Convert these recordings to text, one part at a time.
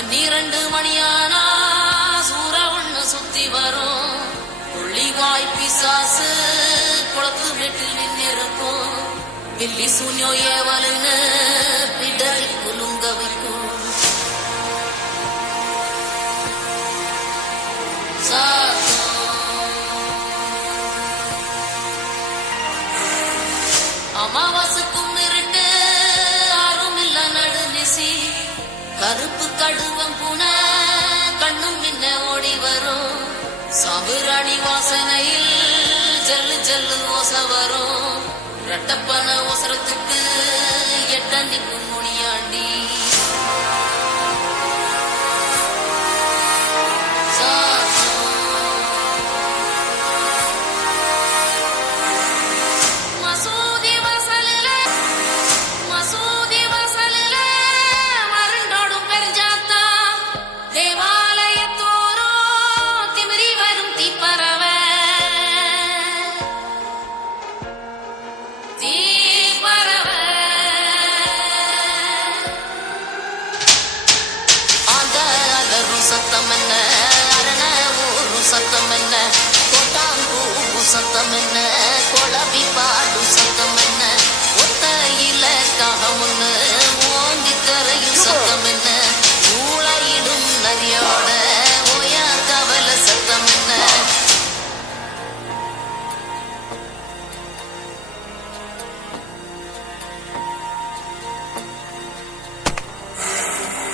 12 மணியானா சூற ஒண்ணு சுத்தி வரும். புள்ளிவாய் பிசாசு குளத்து வீட்டில் நின்னிருக்கும். பில்லி சூன்யோ ஏவலுன்னு பிடரி குலுங்க வைக்கும். அமாவாசைக்கும் இருட்டு ஆறும் இல்ல நடுநிசி. கருப்பு கடுவம் பூன கண்ணும் மின்ன ஓடி வரும். சாம்புராணி வாசனையில் ஜல்லு ஜல்லு ஓச வரும். ரெட்டப்பன ஓசரத்துக்கு எட்ட நிற்கும் முனியாண்டி. சத்தம் என்ன அரண ஊரு சத்தம் என்ன கோட்டாம்பூ சத்தம் என்ன கொளவி பாடு சத்தம் என்ன ஒத்தையில காகமுன்னு ஓங்கி கரையும் சத்தம் என்ன ஊழையிடும் நரியோட ஓயா கவல சத்தம் என்ன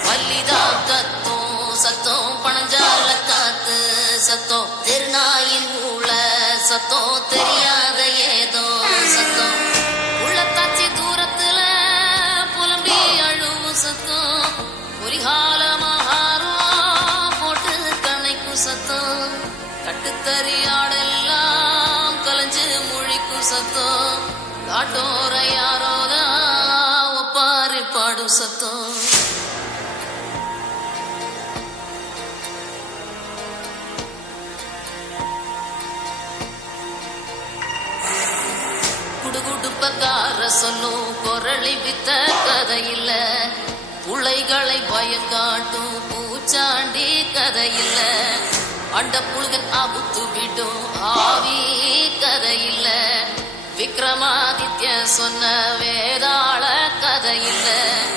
வள்ளிதா கத்தோ சத்தம் பணஞ்சால காத்து சத்தம் திருநாயின் ஊழ சத்தம் தெரியாத ஏதோ சத்தம் உள்ளத்தாச்சி தூரத்துல புலம்பி அழுவு சத்தம் ஒரு காலமாகாரம் போட்டு கணைக்கும் சத்தம் கட்டுத்தறியாடெல்லாம் கலைஞ்சு மொழிக்கும் சத்தம் காட்டோர யாரோதான் ஒப்பாரி பாடும் சத்தம் குடுகுடுப்பக்கார சொல்லும் குரளி வித்த கதையில்ல புள்ளைகளை பயங்காட்டும் பூச்சாண்டி கதையில்ல அண்ட புல்கன் அபுத்து விடும் ஆவி கதையில்ல விக்ரமாதித்ய சொன்ன வேதாள கதையில்ல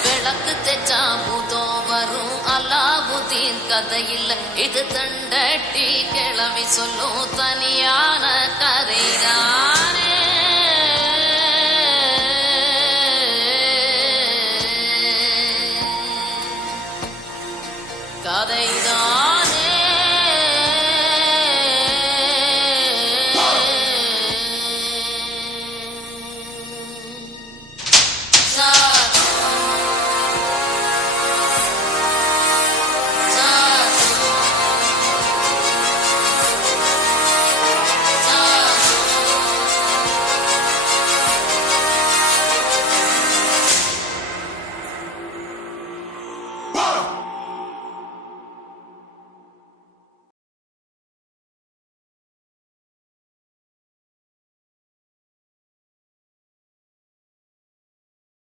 விளக்கு தெச்சா பூதம் வரும் அல்லாவுதீன் கதையில்ல இது தண்டட்டி கிளவி சொல்லும் தனியான கதைதானே கதைதான்.